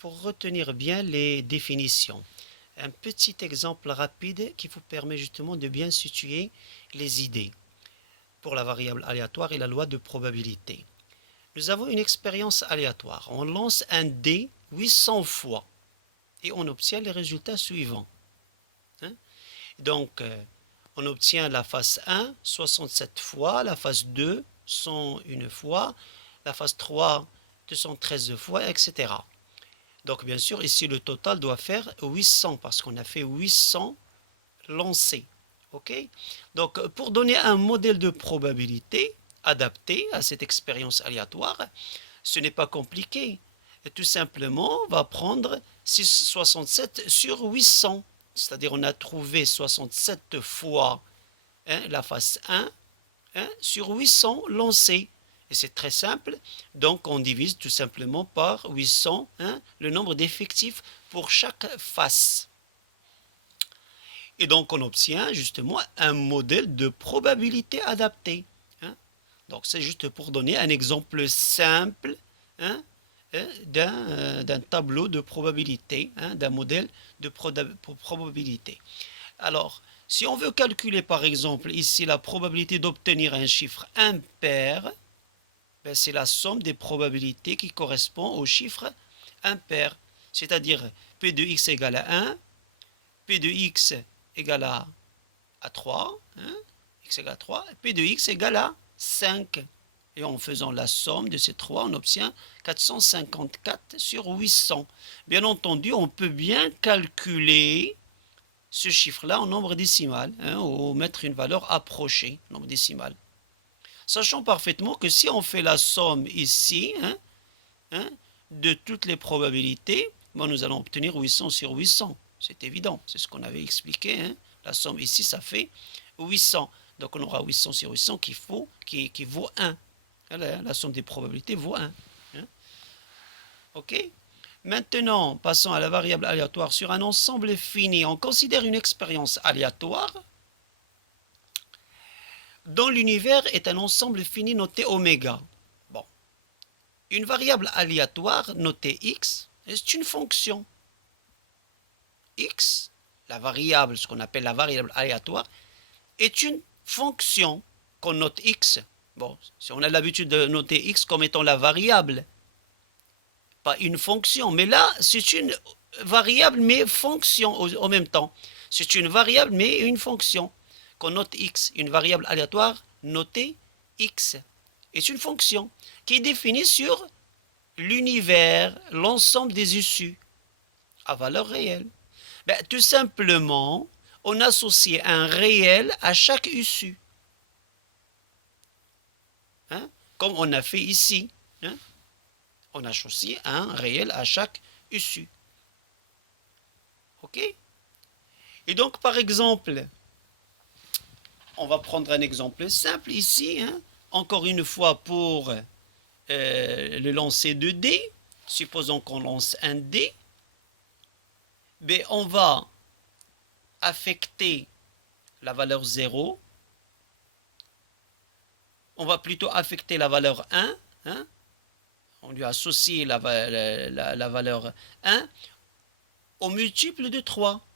pour retenir bien les définitions. Un petit exemple rapide qui vous permet justement de bien situer les idées pour la variable aléatoire et la loi de probabilité. Nous avons une expérience aléatoire. On lance un dé 800 fois et on obtient les résultats suivants. Donc, on obtient la phase 1 67 fois, la phase 2 101 fois, la phase 3 213 fois, etc. Donc, bien sûr, ici, le total doit faire 800 parce qu'on a fait 800 lancés. OK? Donc, pour donner un modèle de probabilité adapté à cette expérience aléatoire, ce n'est pas compliqué. Tout simplement, on va prendre 67 sur 800. C'est-à-dire on a trouvé 67 fois la phase 1 sur 800 lancés. Et c'est très simple. Donc on divise tout simplement par 800 le nombre d'effectifs pour chaque face. Et donc on obtient justement un modèle de probabilité adapté. Donc c'est juste pour donner un exemple simple d'un tableau de probabilité, d'un modèle de probabilité. Alors, si on veut calculer par exemple ici la probabilité d'obtenir un chiffre impair, ben, c'est la somme des probabilités qui correspond au chiffre impair. C'est-à-dire P de x égale à 1, P de x égale à 3, x égale à 3, P de x égale à 5. Et en faisant la somme de ces trois, on obtient 454 sur 800. Bien entendu, on peut bien calculer ce chiffre-là en nombre décimal, ou mettre une valeur approchée, nombre décimal. Sachant parfaitement que si on fait la somme ici de toutes les probabilités, bon, nous allons obtenir 800 sur 800. C'est évident, c'est ce qu'on avait expliqué. La somme ici, ça fait 800. Donc on aura 800 sur 800 qui vaut 1. La somme des probabilités vaut 1. OK? Maintenant, passons à la variable aléatoire sur un ensemble fini. On considère une expérience aléatoire dont l'univers est un ensemble fini noté oméga. Bon. Une variable aléatoire notée x est une fonction. X, la variable, ce qu'on appelle la variable aléatoire, est une fonction qu'on note x. Bon, si on a l'habitude de noter x comme étant la variable, pas une fonction, mais là, c'est une variable mais fonction en même temps. C'est une variable mais une fonction qu'on note x, une variable aléatoire notée x. Et c'est une fonction qui est définie sur l'univers, l'ensemble des issues à valeur réelle. Ben, tout simplement, on associe un réel à chaque issue. Comme on a fait ici. On associe un réel à chaque issue. OK? Et donc, par exemple, on va prendre un exemple simple ici. Encore une fois, pour le lancer de dés. Supposons qu'on lance un dé. Ben, on va affecter la valeur 0. On va plutôt affecter la valeur 1. On lui associe la valeur 1 au multiple de 3.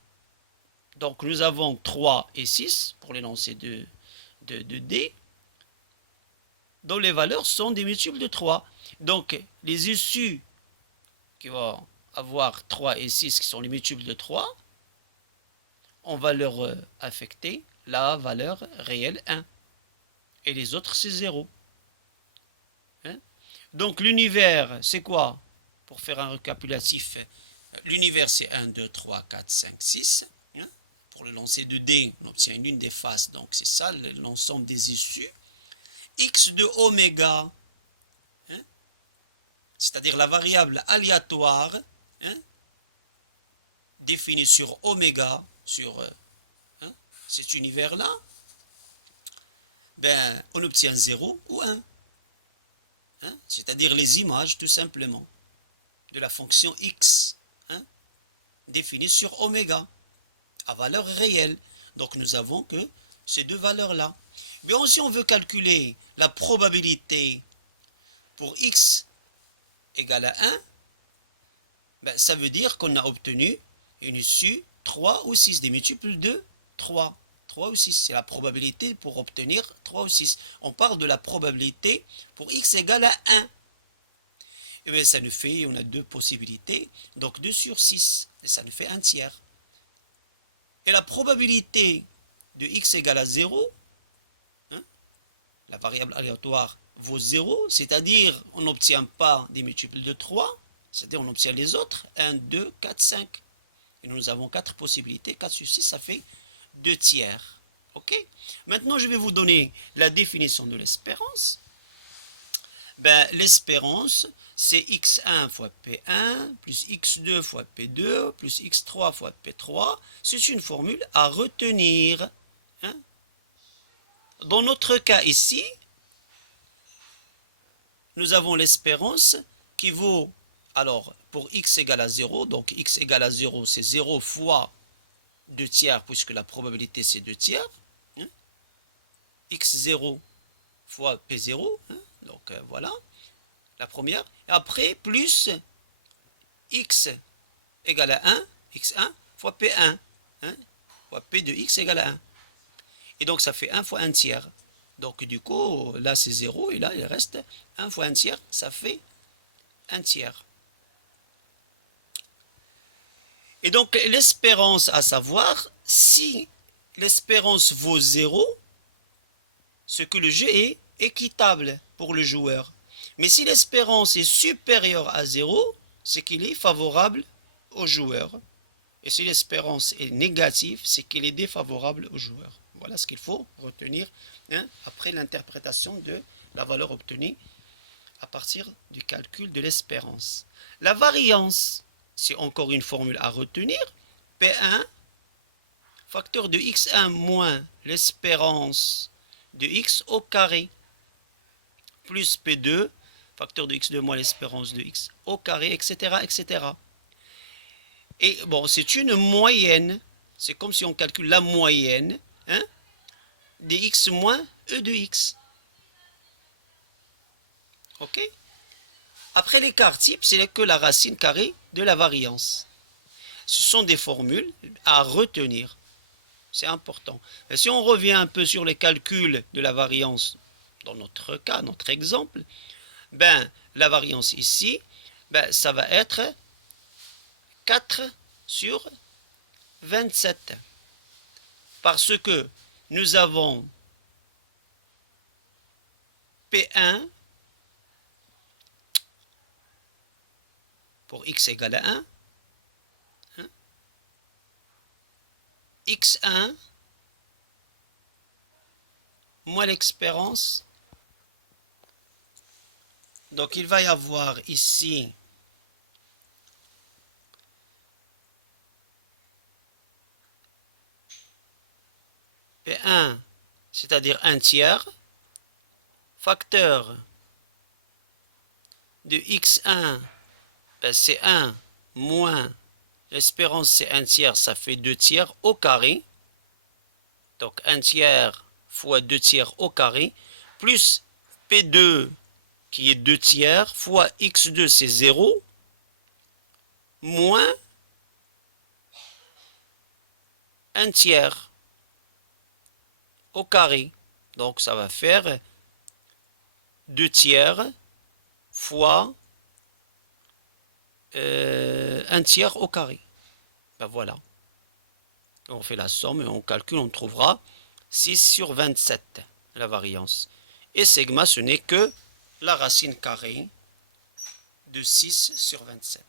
Donc nous avons 3 et 6 pour les lancers de dés, dont les valeurs sont des multiples de 3. Donc les issues qui vont avoir 3 et 6 qui sont les multiples de 3, on va leur affecter la valeur réelle 1. Et les autres, c'est 0. Donc l'univers, c'est quoi? Pour faire un récapitulatif, l'univers, c'est 1, 2, 3, 4, 5, 6. Pour le lancer de dés, on obtient l'une des faces. Donc c'est ça l'ensemble des issues. X de oméga, c'est-à-dire la variable aléatoire, définie sur oméga, sur cet univers-là, ben, on obtient 0 ou 1. C'est-à-dire les images, tout simplement, de la fonction x, définie sur oméga, à valeur réelle. Donc nous avons que ces deux valeurs-là. Mais si on veut calculer la probabilité pour x égale à 1, ben, Ben, ça veut dire qu'on a obtenu une issue 3 ou 6, des multiples de 3. 3 ou 6, c'est la probabilité pour obtenir 3 ou 6. On parle de la probabilité pour x égale à 1. Et bien ça nous fait, on a deux possibilités, donc 2 sur 6, et ça nous fait un tiers. Et la probabilité de x égale à 0, hein, la variable aléatoire vaut 0, c'est-à-dire on n'obtient pas des multiples de 3, c'est-à-dire on obtient les autres, 1, 2, 4, 5. Et nous avons 4 possibilités, 4 sur 6, ça fait 2 tiers. Ok? Maintenant, je vais vous donner la définition de l'espérance. Ben, l'espérance, c'est x1 fois p1 plus x2 fois p2 plus x3 fois p3. C'est une formule à retenir. Hein? Dans notre cas ici, nous avons l'espérance qui vaut, alors pour x égale à 0, donc x égale à 0, c'est 0 fois 2 tiers, puisque la probabilité c'est 2 tiers. Hein? x0 fois p0, hein? Donc voilà, la première. Et après, plus x égale à 1, x1 fois p1, hein? Fois p de x égale à 1. Et donc ça fait 1 fois 1 tiers. Donc du coup, là c'est 0, et là il reste 1 fois 1 tiers, ça fait 1 tiers. Et donc l'espérance, à savoir, si l'espérance vaut 0, ce que le jeu est équitable pour le joueur. Mais si l'espérance est supérieure à 0, c'est qu'il est favorable au joueur. Et si l'espérance est négative, c'est qu'il est défavorable au joueur. Voilà ce qu'il faut retenir, hein, après l'interprétation de la valeur obtenue à partir du calcul de l'espérance. La variance, c'est encore une formule à retenir. P1, facteur de x1 moins l'espérance de x au carré, plus P2, facteur de x2 moins l'espérance de x au carré, etc., etc. Et bon, c'est une moyenne. C'est comme si on calcule la moyenne, hein, des x moins e de x. Ok? Après l'écart type, c'est que la racine carrée de la variance. Ce sont des formules à retenir. C'est important. Et si on revient un peu sur les calculs de la variance, dans notre cas, notre exemple, ben, la variance ici, ben, ça va être 4 sur 27. Parce que nous avons P1 pour x égale à 1, hein, x1 moins l'expérience. Donc il va y avoir ici P1, c'est-à-dire 1 tiers, facteur de x1, ben c'est 1 moins l'espérance c'est 1 tiers, ça fait 2 tiers au carré. Donc 1 tiers fois 2 tiers au carré, plus P2 qui est 2 tiers, fois x2 c'est 0, moins 1 tiers au carré. Donc ça va faire 2 tiers fois 1 tiers au carré. Ben voilà. On fait la somme et on calcule, on trouvera 6 sur 27, la variance. Et sigma, ce n'est que la racine carrée de 6 sur 27.